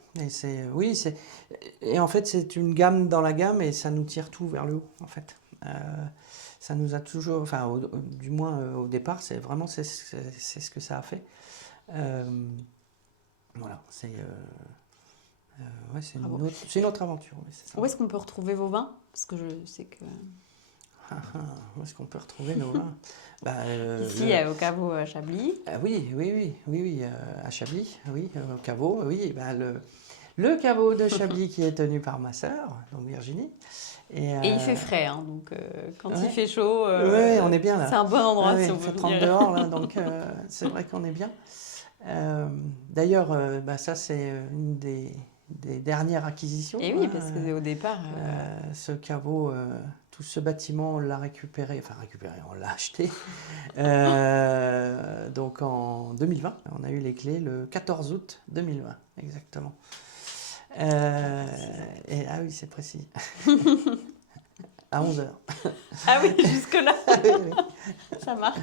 Et en fait c'est une gamme dans la gamme et ça nous tire tout vers le haut, en fait. Ça nous a toujours, enfin du moins au départ, c'est ce que ça a fait. Voilà, ouais, c'est une autre aventure. Oui, c'est ça. Où est-ce qu'on peut retrouver vos vins? Parce que je sais que... Où est-ce qu'on peut retrouver nos vins? Ici, au caveau Chablis. Oui, à Chablis, oui, au caveau, oui. Le caveau de Chablis qui est tenu par ma sœur, donc Virginie. Et il fait frais, hein, donc quand il ouais. fait chaud, Ouais, on est bien là. c'est un bon endroit si on il veut fait 30 venir. dehors, là, donc c'est vrai qu'on est bien. D'ailleurs, ça c'est une des dernières acquisitions. Et oui, parce qu'au départ... ce caveau, tout ce bâtiment, on l'a récupéré, on l'a acheté. Donc en 2020, on a eu les clés le 14 août 2020, exactement. Ah oui, c'est précis. À 11h. Ah oui, jusque-là, Oui. ça marque.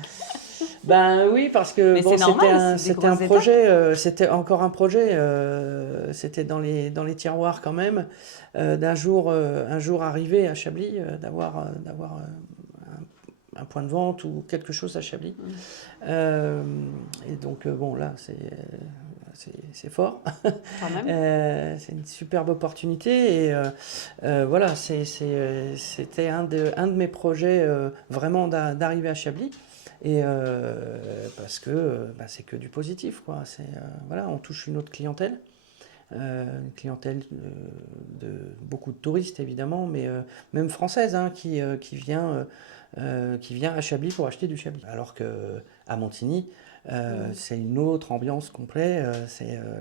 Ben oui, parce que Mais bon, c'est normal, c'était un projet, c'était encore un projet, c'était dans les tiroirs quand même, un jour arriver à Chablis, d'avoir un point de vente ou quelque chose à Chablis. Et donc bon là, c'est fort. Quand même. C'est une superbe opportunité et voilà, c'était un de mes projets vraiment d'arriver à Chablis. Et parce que c'est que du positif, quoi. Voilà, on touche une autre clientèle, une clientèle de beaucoup de touristes évidemment, mais même française, hein, qui vient à Chablis pour acheter du Chablis. Alors que à Montigny, c'est une autre ambiance complète.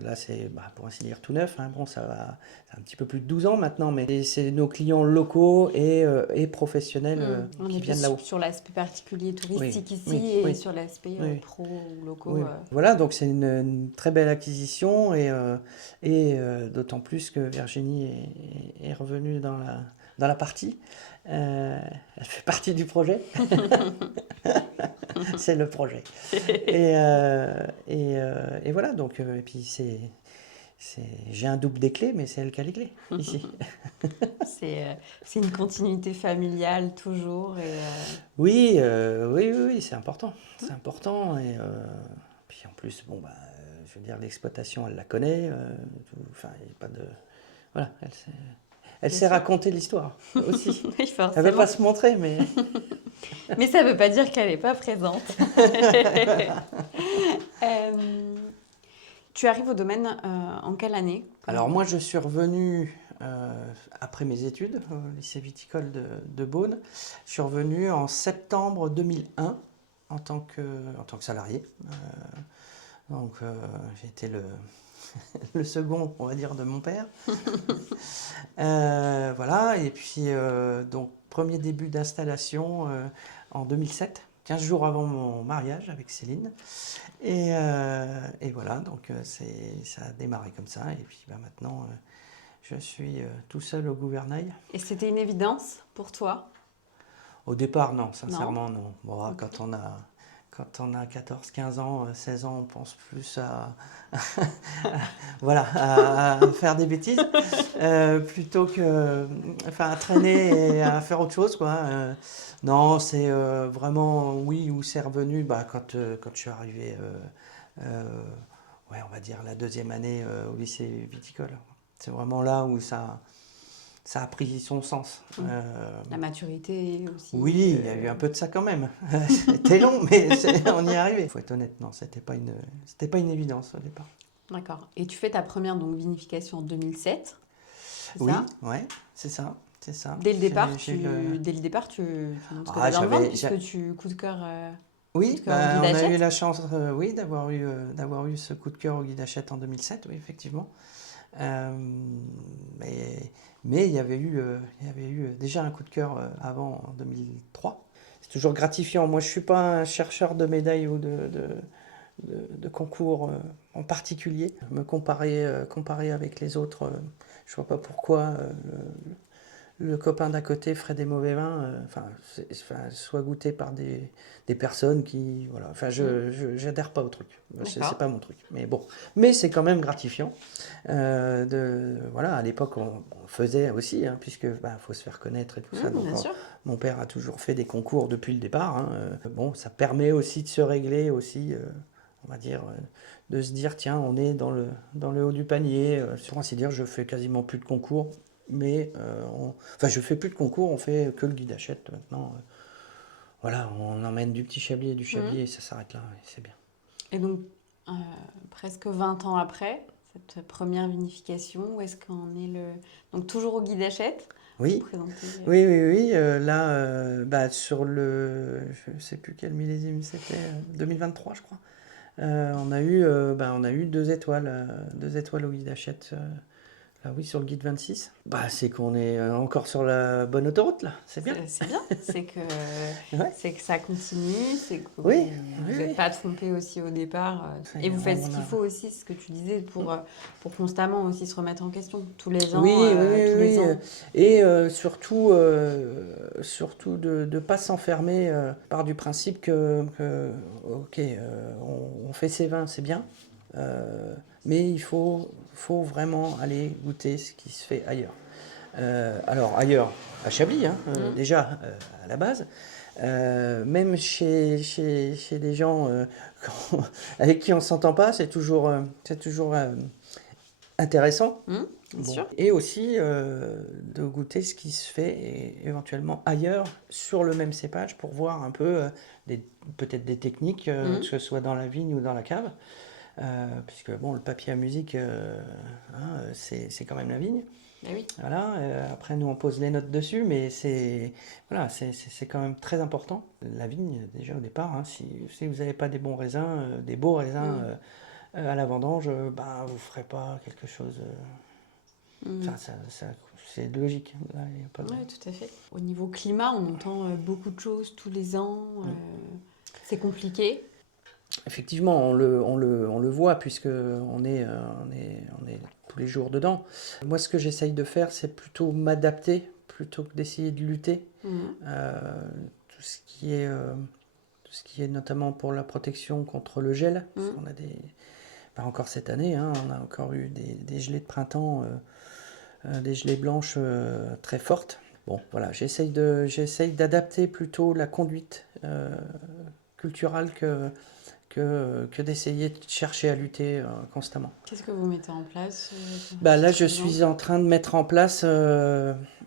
Là, c'est pour ainsi dire tout neuf, hein. Bon, ça a un petit peu plus de 12 ans maintenant, mais c'est nos clients locaux et professionnels On qui est viennent plus là-haut. sur l'aspect particulier touristique ici oui, et oui. sur l'aspect Oui. pro ou locaux. Oui. Voilà, donc c'est une très belle acquisition et d'autant plus que Virginie est revenue dans la partie. Elle fait partie du projet. C'est le projet. Et voilà, donc, et puis j'ai un double des clés, mais c'est elle qui a les clés, ici. C'est une continuité familiale toujours. Oui, c'est important. C'est important. Et puis en plus, bon, je veux dire, l'exploitation, elle la connaît. Enfin, il n'y a pas de. Voilà, elle sait raconter l'histoire aussi. Oui, forcément. Elle ne veut pas se montrer, mais. Mais ça ne veut pas dire qu'elle n'est pas présente. Tu arrives au domaine en quelle année? Alors moi, je suis revenu après mes études au lycée viticole de Beaune. Je suis revenu en septembre 2001 en tant que salarié. Donc j'ai été le second, on va dire, de mon père. Voilà, et puis donc premier début d'installation en 2007, 15 jours avant mon mariage avec Céline. Et voilà, donc ça a démarré comme ça. Et puis maintenant, je suis tout seul au gouvernail. Et c'était une évidence pour toi? Au départ, non, sincèrement, non. Bon, quand on a 14, 15 ans, 16 ans, on pense plus à faire des bêtises plutôt que à traîner et à faire autre chose, quoi. Non, c'est vraiment, oui, où c'est revenu quand je suis arrivé, ouais, on va dire la deuxième année au lycée viticole. C'est vraiment là où ça a pris son sens. La maturité aussi. Oui, il y a eu un peu de ça quand même. C'était long, mais on y est arrivé. Il faut être honnête, non, c'était pas une évidence au départ. D'accord. Et tu fais ta première vinification en 2007, c'est Oui, ça? ouais, c'est ça. Dès le départ, tu montres que tu dans le ventre, puisque coup de cœur. Oui, on a eu la chance, oui, d'avoir eu ce coup de cœur au Guy d'Achette en 2007, oui, effectivement. Mais il y avait eu déjà un coup de cœur avant, en 2003. C'est toujours gratifiant. Moi, je ne suis pas un chercheur de médailles ou de concours en particulier. Me comparer avec les autres, je ne vois pas pourquoi le copain d'à côté ferait des mauvais vins, soit goûté par des personnes qui... Voilà. Enfin, j'adhère pas au truc. C'est pas mon truc. Mais bon. Mais c'est quand même gratifiant. Voilà, à l'époque, on faisait aussi, hein, puisque faut se faire connaître et tout ça. Donc, mon père a toujours fait des concours depuis le départ. Hein. Bon, ça permet aussi de se régler aussi... on va dire, de se dire, tiens, on est dans le haut du panier. Sur ainsi dire, je fais quasiment plus de concours, mais je fais plus de concours, on fait que le guide Hachette maintenant. Voilà, on emmène du petit Chablis et du Chablis et ça s'arrête là, et c'est bien. Et donc, presque 20 ans après, cette première vinification, où est-ce qu'on est Donc, toujours au guide Hachette? Oui, oui. Là, sur je ne sais plus quel millésime c'était, 2023, je crois. On a eu 2 étoiles au guide Hachette. Oui, sur le guide 26. C'est qu'on est encore sur la bonne autoroute, là. C'est bien. C'est bien. C'est que ça continue, c'est que vous n'êtes pas trompé aussi au départ. Et vous faites ce qu'il faut aussi, ce que tu disais, pour constamment aussi se remettre en question. Tous les ans. Oui. Ans. Et surtout de ne pas s'enfermer par du principe que on fait ses vins, c'est bien. Mais il faut vraiment aller goûter ce qui se fait ailleurs. Alors ailleurs, à Chablis, hein, déjà à la base, même chez des gens avec qui on ne s'entend pas, c'est toujours intéressant. Sûr. Et aussi de goûter ce qui se fait et éventuellement ailleurs sur le même cépage pour voir un peu peut-être des techniques, que ce soit dans la vigne ou dans la cave. Puisque le papier à musique, c'est quand même la vigne. Oui. Voilà, après nous on pose les notes dessus, mais c'est quand même très important. La vigne, déjà au départ, hein, si vous n'avez pas des bons raisins, des beaux raisins à la vendange, vous ferez pas quelque chose. C'est logique. Là, y a pas de... Oui, tout à fait. Au niveau climat, on entend beaucoup de choses tous les ans. C'est compliqué. Effectivement, on le voit puisque on est tous les jours dedans. Moi, ce que j'essaye de faire, c'est plutôt m'adapter plutôt que d'essayer de lutter. Tout ce qui est notamment pour la protection contre le gel. Parce qu'on a encore cette année, hein, on a encore eu des gelées de printemps, des gelées blanches très fortes. Bon, voilà, j'essaye d'adapter plutôt la conduite culturelle que d'essayer de chercher à lutter constamment. Qu'est-ce que vous mettez en place là, je suis en train de mettre en place,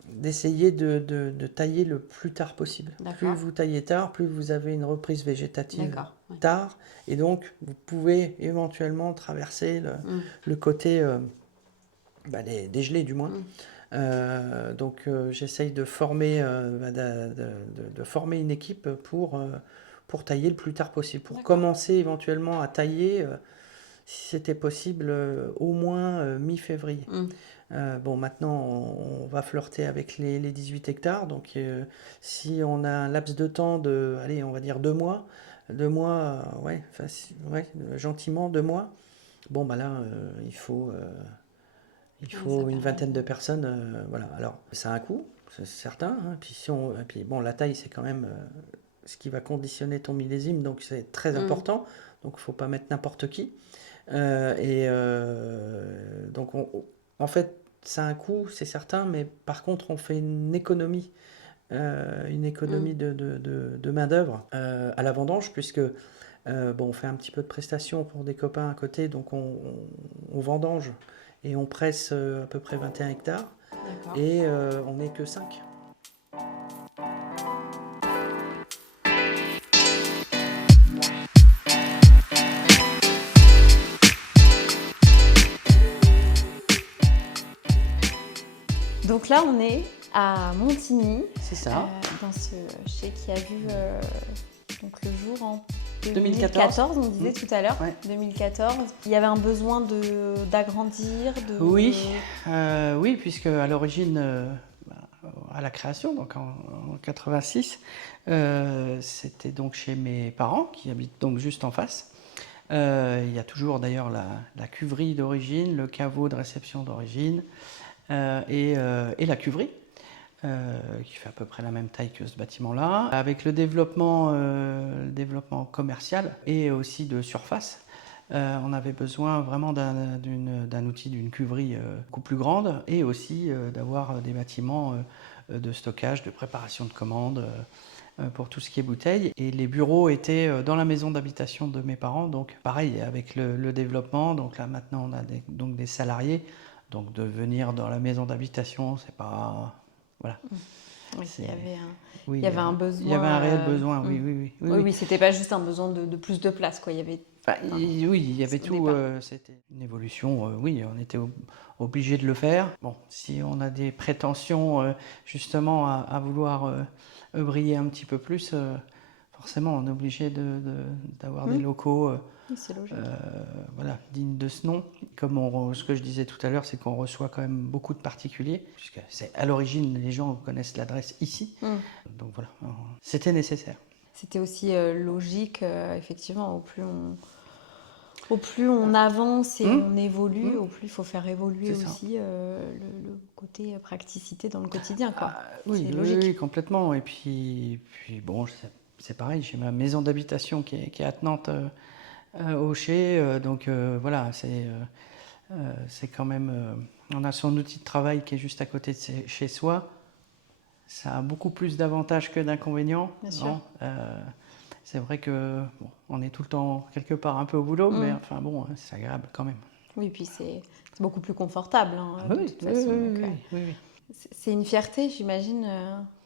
d'essayer de tailler le plus tard possible. Plus vous taillez tard, plus vous avez une reprise végétative tard. Et donc, vous pouvez éventuellement traverser le côté des gelées, du moins. Donc, j'essaye de former, de former une équipe pour tailler le plus tard possible, pour commencer éventuellement à tailler, si c'était possible, au moins mi-février. Maintenant, on va flirter avec les 18 hectares, donc si on a un laps de temps de, allez, on va dire 2 mois, gentiment 2 mois, là, il faut une vingtaine de personnes, voilà. Alors, ça a un coût, c'est certain, hein. Puis la taille, c'est quand même... ce qui va conditionner ton millésime, donc c'est très important. Donc il ne faut pas mettre n'importe qui. Donc en fait, ça a un coût, c'est certain, mais par contre, on fait une économie de main-d'œuvre à la vendange, puisque on fait un petit peu de prestations pour des copains à côté, donc on vendange et on presse à peu près 21 hectares. Et on n'est que 5. Donc là, on est à Montigny. C'est ça. Chez qui a vu donc le jour en 2014, on disait tout à l'heure. Ouais. 2014. Il y avait un besoin d'agrandir, Oui, oui, puisque à l'origine, à la création, donc en 86, c'était donc chez mes parents qui habitent donc juste en face. Il y a toujours d'ailleurs la cuverie d'origine, le caveau de réception d'origine et la cuverie. Qui fait à peu près la même taille que ce bâtiment-là. Avec le développement commercial et aussi de surface, on avait besoin vraiment d'un outil, d'une cuverie beaucoup plus grande et aussi d'avoir des bâtiments de stockage, de préparation de commandes pour tout ce qui est bouteilles. Et les bureaux étaient dans la maison d'habitation de mes parents, donc pareil, avec le développement, donc là maintenant on a donc des salariés, donc de venir dans la maison d'habitation, c'est pas... Voilà. Oui, Oui, il y avait un besoin. Il y avait un réel besoin, oui, oui, oui. Oui, c'était pas juste un besoin de plus de place, quoi. Il y avait. Oui, il y avait tout. C'était une évolution, oui, on était obligé de le faire. Bon, si on a des prétentions justement à vouloir briller un petit peu plus, forcément, on est obligé d'avoir des locaux Oui, c'est logique. voilà, dignes de ce nom. Comme ce que je disais tout à l'heure, c'est qu'on reçoit quand même beaucoup de particuliers, puisque à l'origine, les gens connaissent l'adresse ici. Donc voilà, c'était nécessaire. C'était aussi logique, effectivement, au plus on avance et on évolue, au plus il faut faire évoluer aussi le côté praticité dans le quotidien, quoi. Oui, c'est logique. Oui, complètement. Et puis bon, c'est pareil, j'ai ma maison d'habitation qui est attenante au Chez, donc voilà, c'est quand même... on a son outil de travail qui est juste à côté de chez soi. Ça a beaucoup plus d'avantages que d'inconvénients. Bien sûr. C'est vrai que on est tout le temps quelque part un peu au boulot, mais enfin bon, c'est agréable quand même. Oui, puis c'est beaucoup plus confortable, de toute façon. Oui. C'est une fierté, j'imagine,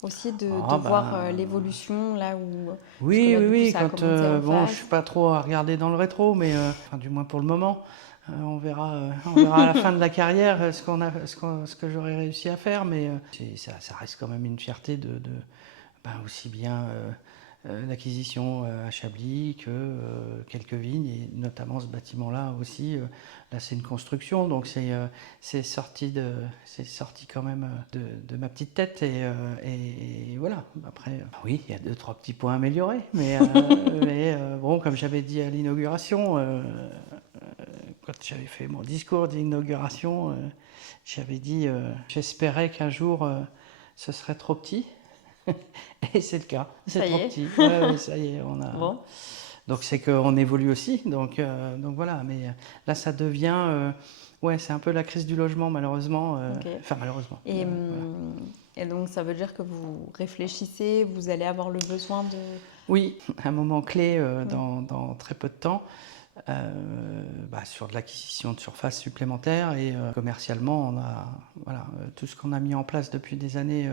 aussi de voir l'évolution là où. Oui, ça a quand commencé en bon, face. je suis pas trop à regarder dans le rétro, mais enfin, du moins pour le moment, on verra à la fin de la carrière ce que j'aurais réussi à faire, mais ça reste quand même une fierté de aussi bien l'acquisition à Chablis que quelques vignes, et notamment ce bâtiment-là aussi. Là, c'est une construction, donc c'est sorti quand même de ma petite tête, et voilà. Après, oui, il y a 2-3 petits points améliorés, mais bon, comme j'avais dit à l'inauguration, quand j'avais fait mon discours d'inauguration, j'avais dit j'espérais qu'un jour ce serait trop petit. Et c'est le cas, c'est trop petit. Ouais, ça y est, on a. Bon. Donc c'est qu'on évolue aussi, donc voilà. Mais là, ça devient, ouais, c'est un peu la crise du logement, malheureusement. Enfin, malheureusement. Et, et donc ça veut dire que vous réfléchissez, vous allez avoir le besoin de. Oui, un moment clé dans très peu de temps. Sur de l'acquisition de surface supplémentaire, et commercialement, on a tout ce qu'on a mis en place depuis des années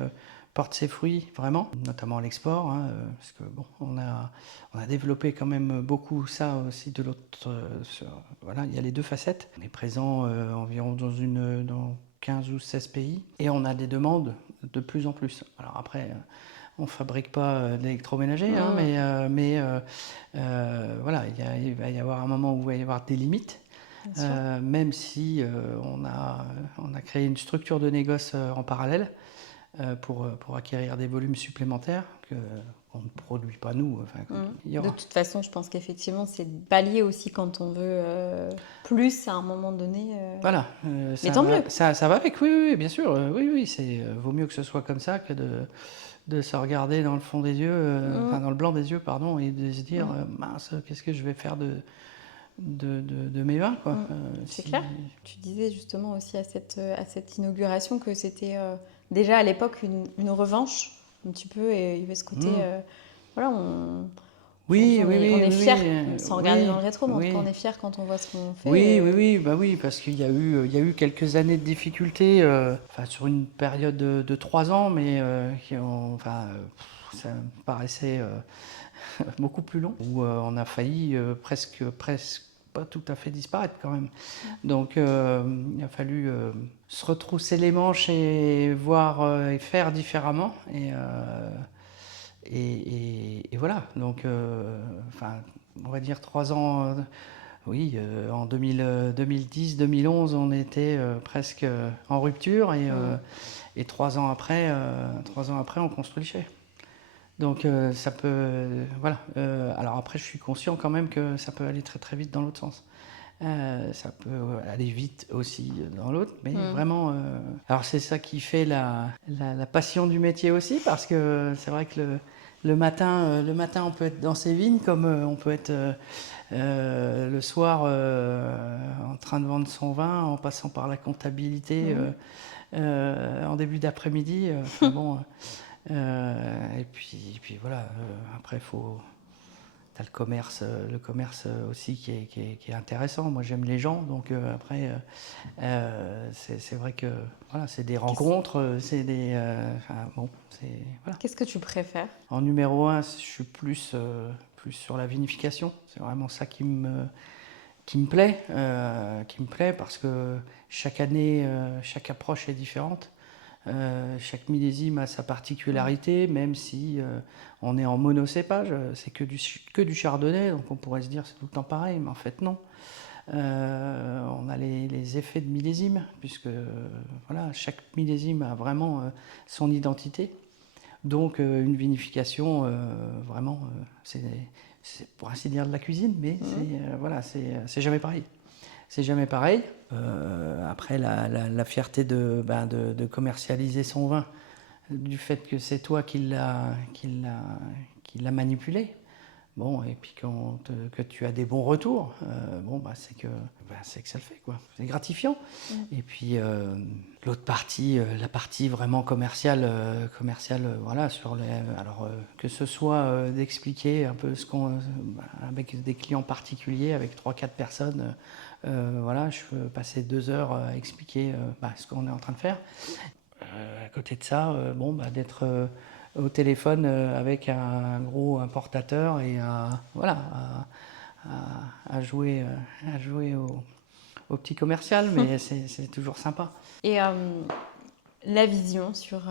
porte ses fruits vraiment, notamment l'export, parce que bon, on a développé quand même beaucoup ça aussi de l'autre. Voilà, il y a les deux facettes. On est présent environ dans 15 ou 16 pays, et on a des demandes de plus en plus. Alors après, on ne fabrique pas d'électroménager, mais voilà, il va y avoir un moment où il va y avoir des limites, même si on a créé une structure de négoce en parallèle pour acquérir des volumes supplémentaires qu'on ne produit pas nous. De toute façon, je pense qu'effectivement, c'est pallier aussi quand on veut plus à un moment donné. Voilà. Mais tant mieux. Ça va avec, oui, bien sûr. Oui, vaut mieux que ce soit comme ça que de se regarder dans le fond des yeux, dans le blanc des yeux, pardon, et de se dire mince, qu'est-ce que je vais faire de mes vins, quoi. C'est clair. Tu disais justement aussi à cette inauguration que c'était déjà à l'époque une revanche un petit peu, et il y avait ce côté voilà, on est fiers sans regarder dans le rétro, mais en tout cas on est fiers quand on voit ce qu'on fait. Oui, parce qu'il y a eu quelques années de difficultés, sur une période de 3 ans, mais ça me paraissait beaucoup plus long, où on a failli presque pas tout à fait disparaître quand même. Donc il a fallu se retrousser les manches et voir et faire différemment. et voilà, donc on va dire 3 ans, oui, en 2010-2011, on était presque en rupture et 3 ans après, on construit le chai. Donc ça peut, voilà. Alors après, je suis conscient quand même que ça peut aller très très vite dans l'autre sens. Ça peut aller vite aussi dans l'autre, mais vraiment. Alors c'est ça qui fait la passion du métier aussi, parce que c'est vrai que le matin, on peut être dans ses vignes, comme on peut être le soir en train de vendre son vin, en passant par la comptabilité en début d'après-midi. Enfin bon. Et puis voilà. Après, t'as le commerce aussi qui est intéressant. Moi, j'aime les gens, donc après, c'est vrai que voilà, c'est des rencontres, c'est des, voilà. Qu'est-ce que tu préfères? En numéro 1, je suis plus sur la vinification. C'est vraiment ça qui me plaît, parce que chaque année, chaque approche est différente. Chaque millésime a sa particularité, même si on est en monocépage, c'est que du chardonnay, donc on pourrait se dire c'est tout le temps pareil, mais en fait non. On a les effets de millésime, puisque voilà, chaque millésime a vraiment son identité. Donc une vinification, vraiment, c'est pour ainsi dire de la cuisine, mais voilà, c'est jamais pareil. C'est jamais pareil. Après, la fierté de commercialiser son vin, du fait que c'est toi qui l'a manipulé. Bon, et puis que tu as des bons retours, c'est que ça le fait, quoi. C'est gratifiant. Et puis l'autre partie, la partie vraiment commerciale, voilà, alors que ce soit d'expliquer un peu avec des clients particuliers, avec 3-4 personnes. Voilà, je peux passer 2 heures à expliquer ce qu'on est en train de faire. À côté de ça, d'être au téléphone avec un gros importateur et à jouer au petit commercial, mais c'est toujours sympa. Et la vision sur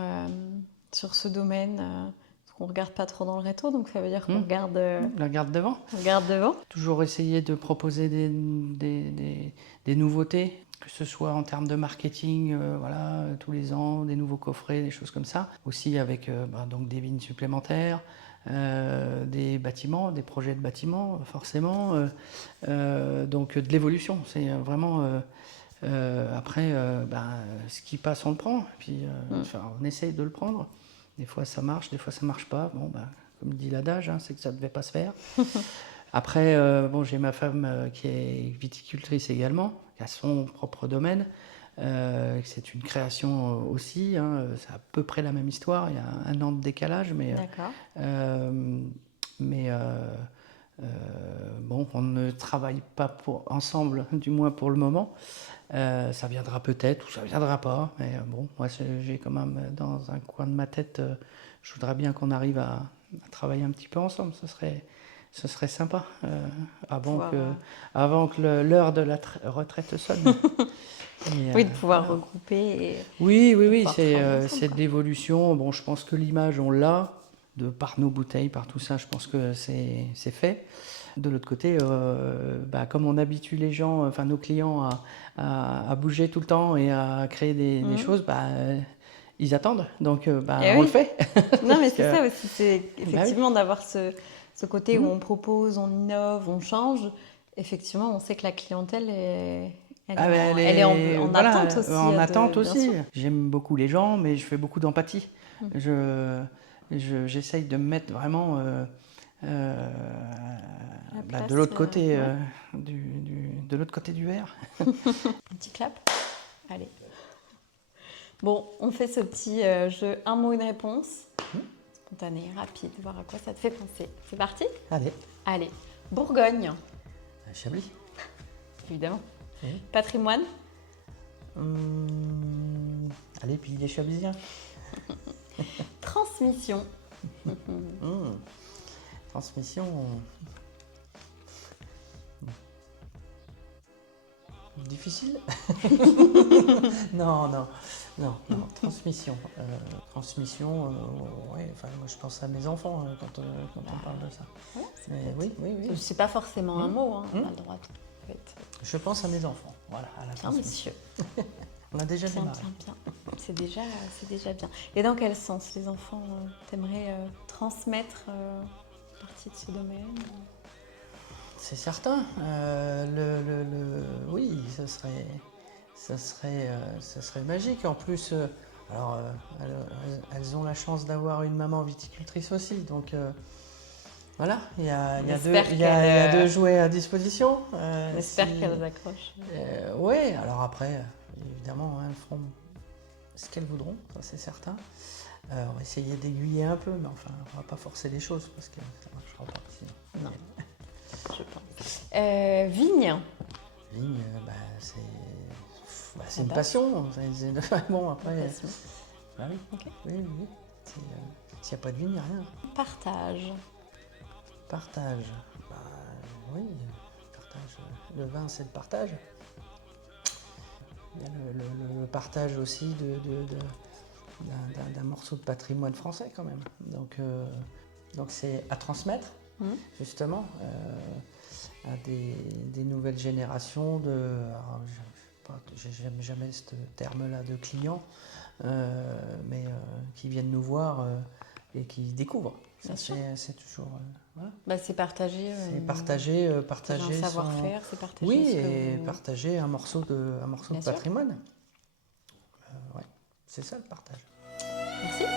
ce domaine, parce qu'on ne regarde pas trop dans le rétro, donc ça veut dire qu'on regarde... La garde devant. On regarde devant. Toujours essayer de proposer des nouveautés, que ce soit en termes de marketing, voilà, tous les ans, des nouveaux coffrets, des choses comme ça. Aussi avec donc des vignes supplémentaires, des bâtiments, des projets de bâtiments, forcément. Donc de l'évolution, c'est vraiment... après, ce qui passe, on le prend. Puis, on essaye de le prendre. Des fois, ça marche, des fois, ça marche pas. Comme dit l'adage, c'est que ça ne devait pas se faire. Après, j'ai ma femme qui est viticultrice également, qui a son propre domaine. C'est une création aussi. C'est à peu près la même histoire. Il y a 1 an de décalage, mais on ne travaille pas ensemble, du moins pour le moment. Ça viendra peut-être ou ça viendra pas. Mais moi, j'ai quand même dans un coin de ma tête, je voudrais bien qu'on arrive à travailler un petit peu ensemble. Ce serait sympa avant que l'heure de la retraite sonne. Oui, de pouvoir regrouper. Oui, c'est de l'évolution. Bon, je pense que l'image, on l'a, par nos bouteilles, par tout ça, je pense que c'est fait. De l'autre côté, comme on habitue les gens, enfin nos clients, à bouger tout le temps et à créer des choses, ils attendent. Donc, on le fait. Non, mais c'est ça aussi, c'est effectivement d'avoir ce côté où on propose, on innove, on change. Effectivement, on sait que la clientèle elle est en attente aussi. En attente aussi. J'aime beaucoup les gens, mais je fais beaucoup d'empathie. J'essaye de me mettre vraiment de l'autre côté, de l'autre côté du verre. Un petit clap. Allez. Bon, on fait ce petit jeu, un mot, une réponse. Spontané, rapide, voir à quoi ça te fait penser. C'est parti ? Allez. Bourgogne. Chablis. Évidemment. Patrimoine. Allez, puis les Chablisiens. Transmission. Transmission. Difficile. Non. Non, non, transmission. Ouais, enfin, moi je pense à mes enfants quand on parle de ça. Ouais, Mais oui, oui, oui. c'est pas forcément un mot, hein, Mmh. on a le droit en fait. Je pense à mes enfants, voilà, à la Bien, transmission. monsieur. On a déjà Bien, démarré. bien, bien. C'est déjà bien. Et dans quel sens les enfants t'aimeraient transmettre partie de ce domaine? C'est certain. Oui, ça serait magique. En plus, alors, elles ont la chance d'avoir une maman viticultrice aussi, donc voilà, il y a deux jouets à disposition. J'espère qu'elles accrochent. Oui, alors après, évidemment, hein, elles feront ce qu'elles voudront, ça c'est certain. On va essayer d'aiguiller un peu, mais enfin, on va pas forcer les choses parce que ça marchera pas sinon. Non, je pense. Vigne. Vigne, c'est une date. passion. Bon, après, Passion. bah oui, Ok. oui, oui, oui. S'il n'y a pas de vigne, il n'y a rien. Partage. Partage. Bah, oui, partage. Le vin, c'est le partage. Il y a le partage aussi d'un morceau de patrimoine français quand même. Donc c'est à transmettre, justement, à des nouvelles générations j'aime jamais ce terme-là de clients, mais qui viennent nous voir et qui découvrent. Ça, c'est toujours... voilà. Bah, c'est partager. C'est partager un savoir-faire, c'est partager. Oui, et partager un morceau de Bien sûr. patrimoine. Ouais, c'est ça le partage. Merci. Et